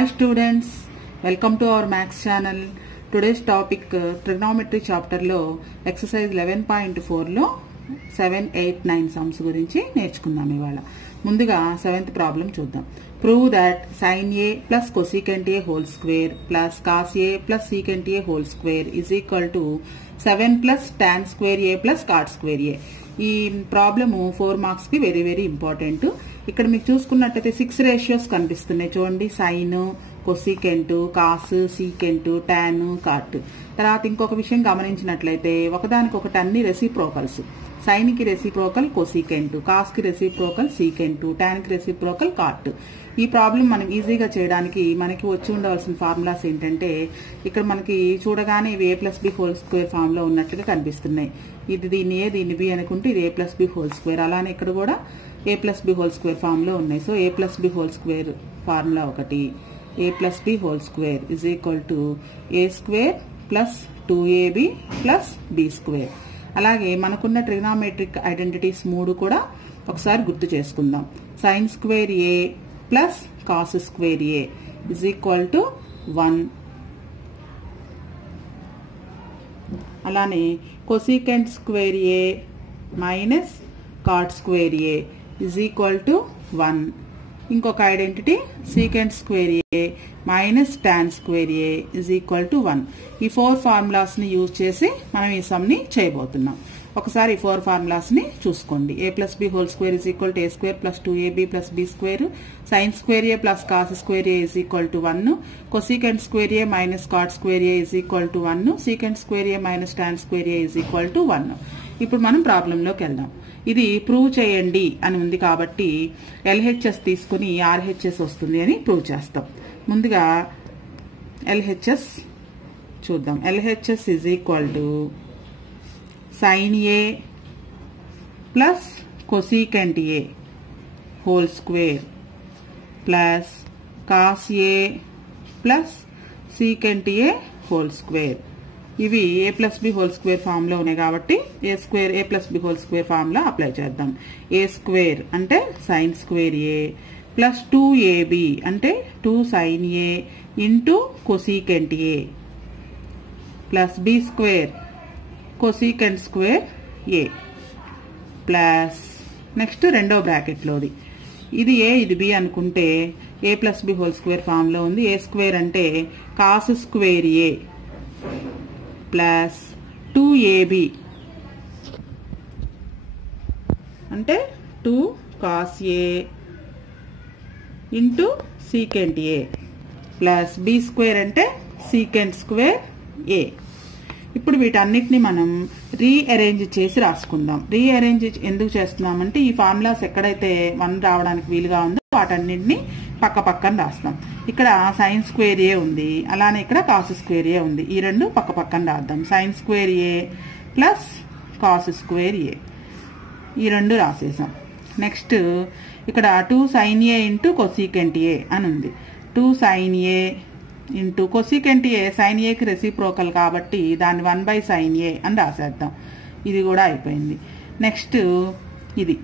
Hi students, welcome to our Maths channel. Today's topic trigonometry chapter lo exercise 11.4 లో 7, 8, 9 sums గురించి నేర్చుకుందాం ఇవాళ. ముందుగా 7th ప్రాబ్లం చూద్దాం. Prove that sin A plus cosecant A whole square plus cos A plus secant A whole square is equal to 7 plus tan square A plus cot square A. ఈ problem 4 marks కి very very important. ఇక్కడ మీకు చూసుకున్నట్టయితే 6 ratios కనిపిస్తున్నాయి చూడండి. Sine, cosecant, cos, secant, tan, cot. తర్వాత ఇంకొక విషయం గమనించినట్లయితే ఒకదానికొకటి అన్ని రెసిప్రోకల్స్. సైన్ కి రెసిప్రోకల్ కొసికెంట్, కాస్ కి రెసిప్రోకల్ సీకెంట్, టాన్ కి రెసిప్రోకల్ కాట్. ఈ ప్రాబ్లం మనం ఈజీగా చేయడానికి మనకి వచ్చి ఉండవలసిన ఫార్ములాస్ ఏంటంటే ఇక్కడ మనకి చూడగానే ఇవి a plus B whole square form లో ఉన్నట్లుగా కనిపిస్తున్నాయి. ఇది దీన్ని ఏ దీన్ని బి అనుకుంటే ఇది a plus B whole square. అలానే ఇక్కడ కూడా a plus B whole square form లో ఉన్నాయి. So a plus B whole square formula ఒకటి, a plus B whole square is equal to a square plus 2ab plus b square. అలాగే మనకున్న trigonometric identities 3 కూడా ఒకసారి గుర్తు చేసుకుందాం. Sine square a plus cos square a is equal to 1. అలానే cosecant square a minus cot square a is equal to 1. ఇంకొక identity secant square a minus tan square a is equal to 1. ఈ 4 formulas ని use చేసి మనం ఈ some ని చేయబోతున్నాం. ఒకసారి ఈ 4 ఫార్ములాస్ ని చూసుకోండి. a plus B whole square is equal to a square plus 2ab plus b square, sine square a plus cos square a is equal to 1, cosecant square a minus cot square a is equal to 1, secant square a minus tan square a is equal to 1. ఇప్పుడు మనం ప్రాబ్లంలోకి వెళ్దాం. ఇది prove చేయండి అని ఉంది కాబట్టి LHS తీసుకుని RHS వస్తుంది అని ప్రూవ్ చేస్తాం. ముందుగా LHS చూద్దాం. LHS is equal to sin A plus cosecant A whole square plus cos A plus secant A whole square. ఇవి a plus B whole square form లో ఉన్నాయి కాబట్టి a plus B whole square form లో apply చేద్దాం. a square అంటే sine square a plus 2ab అంటే 2 sine a into cosecant a plus b square cosecant square a plus next రెండో bracket లోది ఇది a ఇది b అనుకుంటే a plus B whole square form లో ఉంది. a స్క్వేర్ అంటే cos square a plus 2ab అంటే 2 cos a into secant a plus b square అంటే సీకెంట్ స్క్వేర్ a. ఇప్పుడు వీటన్నిటిని మనం రీఅరేంజ్ చేసి రాసుకుందాం. రీఅరేంజ్ ఎందుకు చేస్తున్నామంటే ఈ ఫార్ములాస్ ఎక్కడైతే 1 రావడానికి వీలుగా ఉందో వాటన్నింటినీ పక్క పక్కన రాస్తాం. ఇక్కడ సైన్ స్క్వేర్ ఏ ఉంది, అలానే ఇక్కడ కాస్ స్క్వేర్ ఏ ఉంది. ఈ రెండు పక్క పక్కన రాద్దాం. సైన్ స్క్వేర్ ఏ ప్లస్ కాస్ స్క్వేర్ ఏ ఈ రెండు రాసేసాం. నెక్స్ట్ ఇక్కడ 2 సైన్ ఏ ఇంటూ కొసికెంట్ ఏ అని ఉంది. 2 సైన్ ఏ ఇంటూ కొసికెంట్ ఏ సైన్ ఏకి రెసిప్రోకల్ కాబట్టి దాన్ని 1/sin a అని రాసేద్దాం. ఇది కూడా అయిపోయింది. నెక్స్ట్ ఇది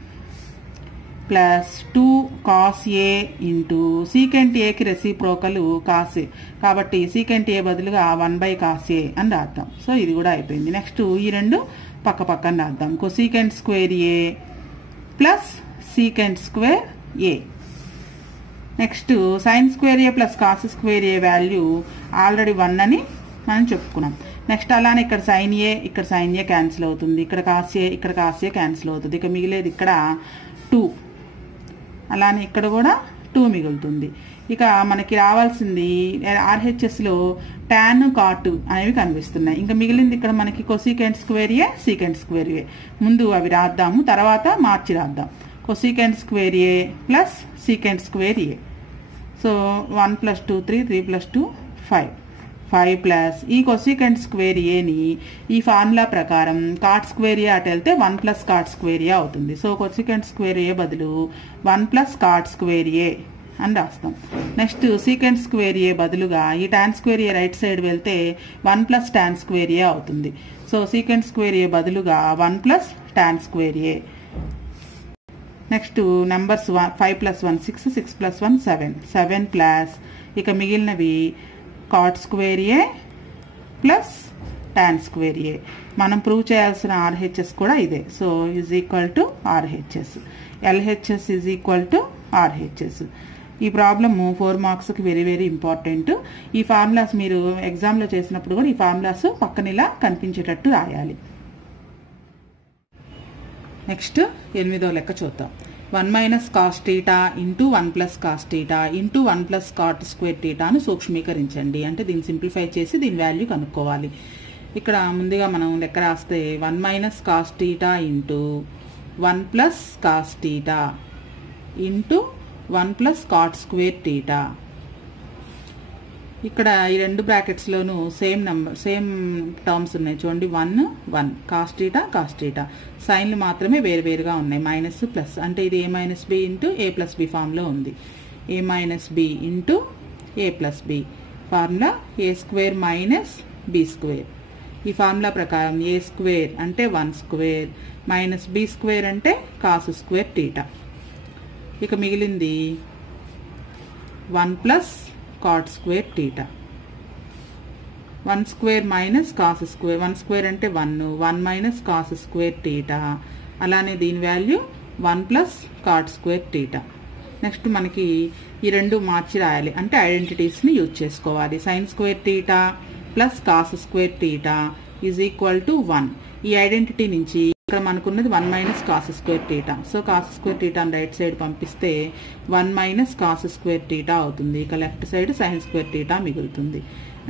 plus 2 cos A into secant ఏకి రెసిప్రోకల్ కాస్ ఏ కాబట్టి సీకెంట్ ఏ బదులుగా 1/cos a అని రాద్దాం. సో ఇది కూడా అయిపోయింది. నెక్స్ట్ ఈ రెండు పక్క పక్కన రాద్దాం. కొసికెంట్ స్క్వేర్ ఏ ప్లస్ సీకెంట్ స్క్వేర్ ఏ. నెక్స్ట్ సైన్ స్క్వేర్ ఏ ప్లస్ కాస్ స్క్వేర్ ఏ వాల్యూ ఆల్రెడీ 1 అని మనం చెప్పుకున్నాం. నెక్స్ట్ అలానే ఇక్కడ సైన్ ఏ క్యాన్సిల్ అవుతుంది. ఇక్కడ కాస్ ఏ క్యాన్సిల్ అవుతుంది. ఇక మిగిలేదు ఇక్కడ 2. అలానే ఇక్కడ కూడా 2 మిగులుతుంది. ఇక మనకి రావాల్సింది RHS లో టాన్ కాట్ అనేవి కనిపిస్తున్నాయి. ఇంకా మిగిలింది ఇక్కడ మనకి కొసికెంట్ స్క్వేర్ ఏ సీకెంట్ స్క్వేర్ ఏ. ముందు అవి రాద్దాము, తర్వాత మార్చి రాద్దాం. కొసికెంట్ స్క్వేర్ ఏ ప్లస్ సీకెంట్ స్క్వేర్ ఏ. సో 1 + 2 3, 3 + 2 5 ప్లస్ ఈ కొసికెంట్ స్క్వేర్ ఏని ఈ ఫార్ములా ప్రకారం కాట్ స్క్వేర్ ఏ అటు వెళ్తే 1 ప్లస్ కాట్ స్క్వేర్ ఏ అవుతుంది. సో కొసికెంట్ స్క్వేర్ ఏ బదులు 1 ప్లస్ కాట్ స్క్వేర్ ఏ అని రాస్తాం. నెక్స్ట్ సీకెంట్ స్క్వేర్ ఏ బదులుగా ఈ టాన్ స్క్వేర్ ఏ రైట్ సైడ్ వెళ్తే 1 ప్లస్ టాన్ స్క్వేర్ ఏ అవుతుంది. సో సీకెంట్ స్క్వేర్ ఏ బదులుగా 1 ప్లస్ టాన్ స్క్వేర్ ఏ. నెక్స్ట్ నెంబర్స్ 5 + 1 6, 6 + 1 7, 7 ప్లస్ ఇక మిగిలినవి కాట్ స్క్వేర్ ఏ ప్లస్ టాన్ స్క్వేర్ ఏ. మనం ప్రూవ్ చేయాల్సిన RHS కూడా ఇదే. So is equal to RHS. LHS is equal to RHS. ఈ ప్రాబ్లమ్ 4 మార్క్స్కి వెరీ వెరీ ఇంపార్టెంట్. ఈ ఫార్ములాస్ మీరు ఎగ్జామ్లో చేసినప్పుడు కూడా ఈ ఫార్ములాస్ పక్కన ఇలా కనిపించేటట్టు రాయాలి. నెక్స్ట్ 8వ లెక్క చూద్దాం. 1 minus cos theta into 1 plus cos theta into 1 plus cot square టీటాను సూక్ష్మీకరించండి. అంటే దీన్ని సింప్లిఫై చేసి దీని వాల్యూ కనుక్కోవాలి. ఇక్కడ ముందుగా మనం లెక్క రాస్తే 1 minus cos theta into 1 plus cos theta into 1 plus cot square theta. ఇక్కడ ఈ రెండు బ్రాకెట్స్లోనూ సేమ్ టర్మ్స్ ఉన్నాయి చూడండి. 1 1 కాస్ టీటా సైన్లు మాత్రమే వేరువేరుగా ఉన్నాయి, మైనస్ ప్లస్. అంటే ఇది a minus B into A plus B ఫామ్లో ఉంది. a minus B into A plus B formula A square minus B square. ఈ ఫార్ములా ప్రకారం ఏ స్క్వేర్ అంటే 1 స్క్వేర్ మైనస్ బి స్క్వేర్ అంటే కాస్ స్క్వేర్ టీటా. ఇక మిగిలింది 1 plus cot square theta. 1 square minus cos square, 1 square అంటే 1 minus cos square theta. అలానే దీని value 1 plus cot square theta. Next మనకి ఈ రెండు మార్చి రాయాలి, అంటే ఐడెంటిటీస్ని యూజ్ చేసుకోవాలి. Sine square theta plus cos square theta is equal to 1. ఈ ఐడెంటిటీ నుంచి ఇక్కడ మనకున్నది 1 minus cos square theta. So cos square టీటాని రైట్ సైడ్ పంపిస్తే 1 మైనస్ కాస్ స్క్వేర్ టీటా అవుతుంది. ఇక left side sine square theta మిగులుతుంది.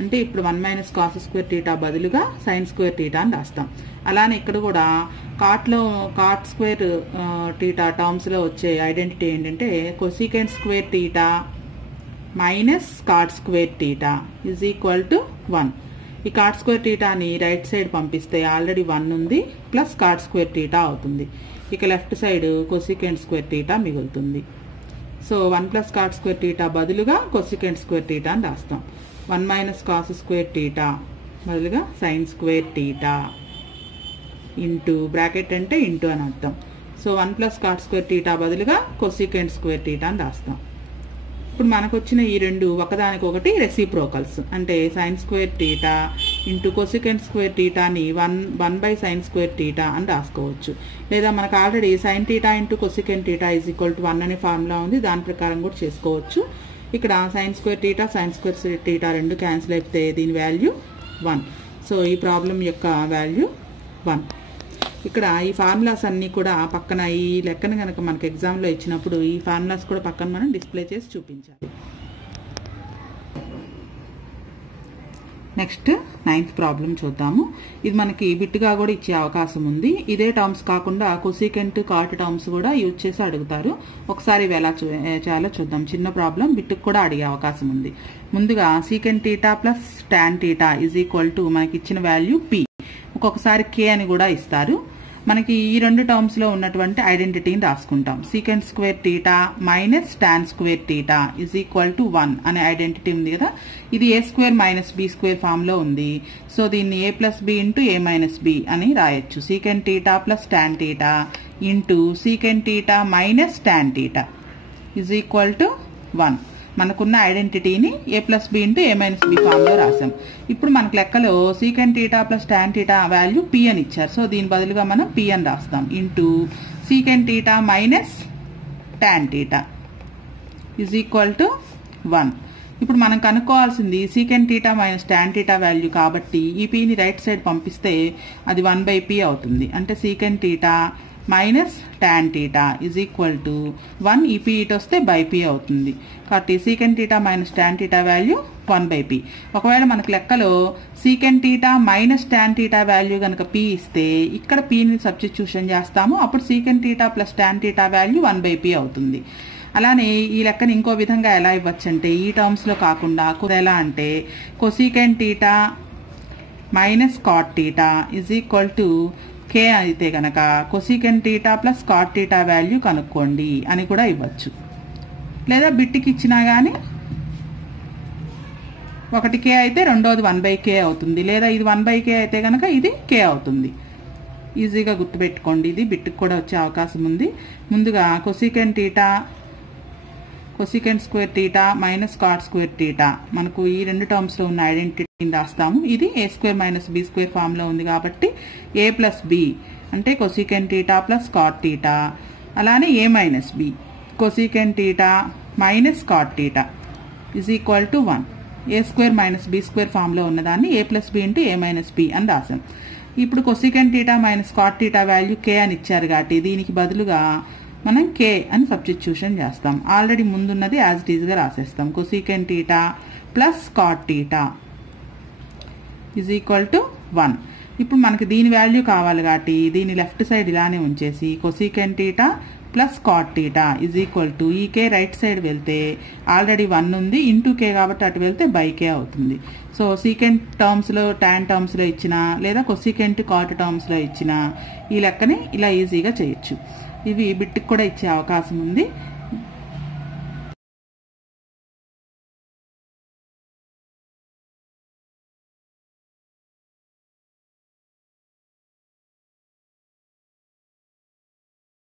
అంటే ఇప్పుడు 1 మైనస్ కాస్ స్క్వేర్ టీటా బదులుగా సైన్ స్క్వేర్ టీటా అని రాస్తాం. అలానే ఇక్కడ కూడా కాట్ స్క్వేర్ టీటా టర్మ్స్లో వచ్చే ఐడెంటిటీ ఏంటంటే cosecant square theta minus cot square theta is equal to 1. ఈ కాట్ స్క్వేర్ టీటాని రైట్ సైడ్ పంపిస్తే ఆల్రెడీ 1 ఉంది ప్లస్ కాట్ స్క్వేర్ టీటా అవుతుంది. ఇక left side cosecant square theta మిగులుతుంది. So 1 plus cot square theta బదులుగా కొసీకెంట్ స్క్వేర్ టీటా అని రాస్తాం. 1 మైనస్ కాస్ స్క్వేర్ టీటా బదులుగా sine square theta into bracket అంటే ఇంటూ అని అర్థం. So 1 plus cot square theta బదులుగా కొసీకెంట్ స్క్వేర్ టీటా అని రాస్తాం. ఇప్పుడు మనకు వచ్చిన ఈ రెండు ఒకదానికొకటి రెసిప్రోకల్స్. అంటే sine square theta into cosecant square టీటాని 1 బై సైన్ స్క్వేర్ టీటా అని రాసుకోవచ్చు. లేదా మనకు already sine theta into cosecant theta is equal to 1 అనే ఫార్ములా ఉంది, దాని ప్రకారం కూడా చేసుకోవచ్చు. ఇక్కడ సైన్ స్క్వేర్ టీటా రెండు క్యాన్సిల్ అయిపోతే దీని వాల్యూ 1. సో ఈ ప్రాబ్లం యొక్క వాల్యూ 1. ఇక్కడ ఈ ఫార్ములాస్ అన్నీ కూడా పక్కన ఈ లెక్కను కనుక మనకు ఎగ్జామ్లో ఇచ్చినప్పుడు ఈ ఫార్ములాస్ కూడా పక్కన మనం డిస్ప్లే చేసి చూపించాలి. నెక్స్ట్ 9th ప్రాబ్లం చూద్దాము. ఇది మనకి బిట్గా కూడా ఇచ్చే అవకాశం ఉంది. ఇదే టర్మ్స్ కాకుండా కొసీకెంట్ కాట్ టర్మ్స్ కూడా యూజ్ చేసి అడుగుతారు. ఒకసారి ఇవి ఎలా చేయాలో చూద్దాం. చిన్న ప్రాబ్లం బిట్కి కూడా అడిగే అవకాశం ఉంది. ముందుగా secant theta plus tan theta is equal to మనకి ఇచ్చిన వాల్యూ పి. ఒక్కొక్కసారి కే అని కూడా ఇస్తారు. మనకి ఈ రెండు టర్మ్స్లో ఉన్నటువంటి ఐడెంటిటీని రాసుకుంటాం. Secant square theta minus tan square theta is equal to 1 అనే ఐడెంటిటీ ఉంది కదా. ఇది A square minus B square ఫామ్లో ఉంది. సో దీన్ని ఏ plus B into A minus B అని రాయొచ్చు. Secant theta plus tan theta into secant theta minus tan theta is equal to 1. మనకున్న ఐడెంటిటీని ఏ plus B into A minus B ఫామ్లో రాసాం. ఇప్పుడు మనకు లెక్కలో secant theta plus tan theta value P అని ఇచ్చారు. సో దీని బదులుగా మనం పి అని రాస్తాం. Into secant theta minus tan theta is equal to 1. ఇప్పుడు మనం కనుక్కోవాల్సింది secant theta minus tan theta value కాబట్టి ఈ పిని రైట్ సైడ్ పంపిస్తే అది 1 బై పి అవుతుంది. అంటే secant theta minus tan theta is equal to 1. ఈ పి ఇటు వస్తే బై పి అవుతుంది. కాబట్టి secant theta minus tan theta value 1 by P. ఒకవేళ మనకు లెక్కలో secant theta minus tan theta value కనుక పి ఇస్తే ఇక్కడ పిని సబ్స్టిట్యూషన్ చేస్తాము. అప్పుడు secant theta plus tan theta value 1 by P అవుతుంది. అలానే ఈ లెక్కని ఇంకో విధంగా ఎలా ఇవ్వచ్చు అంటే ఈ టర్మ్స్లో కాకుండా ఎలా అంటే cosecant theta minus cot theta is equal to K అయితే కనుక cosecant theta plus cot theta value కనుక్కోండి అని కూడా ఇవ్వచ్చు. లేదా బిట్టికి ఇచ్చినా కానీ ఒకటి కే అయితే రెండోది 1 బై కే అవుతుంది. లేదా ఇది 1 బై కే అయితే కనుక ఇది కే అవుతుంది. ఈజీగా గుర్తుపెట్టుకోండి. ఇది బిట్కి కూడా వచ్చే అవకాశం ఉంది. ముందుగా cosecant cosecant square theta minus cot square theta మనకు ఈ రెండు టర్మ్స్ లో ఉన్న ఐడెంటిటీని రాస్తాము. ఇది A square minus B square form లో ఉంది కాబట్టి ఏ ప్లస్ బి అంటే cosecant theta plus cot theta. అలానే A minus B cosecant theta minus cot theta is equal to 1. A square minus B square form లో ఉన్నదాన్ని A plus B into A minus B అని రాసాం. ఇప్పుడు cosecant theta minus cot theta value K అని ఇచ్చారు కాబట్టి దీనికి బదులుగా మనం కే అని సబ్స్టిట్యూషన్ చేస్తాం. ఆల్రెడీ ముందున్నది యాజ్ ఇట్ ఈజ్ గా రాసేస్తాం. Cosecant theta plus cot theta is equal to 1. ఇప్పుడు మనకి దీని వాల్యూ కావాలి కాబట్టి దీని లెఫ్ట్ సైడ్ ఇలానే ఉంచేసి cosecant theta plus cot theta is equal to ఈ కే రైట్ సైడ్ వెళ్తే ఆల్రెడీ 1 ఉంది ఇంటూ కే కాబట్టి అటు వెళ్తే బై కే అవుతుంది. సో సీకెంట్ టర్మ్స్ లో టాన్ టర్మ్స్ లో ఇచ్చినా లేదా కొసికెంట్ కాట్ టర్మ్స్ లో ఇచ్చినా ఈ లెక్కని ఇలా ఈజీగా చేయొచ్చు. ఇవి బిట్కి కూడా ఇచ్చే అవకాశం ఉంది.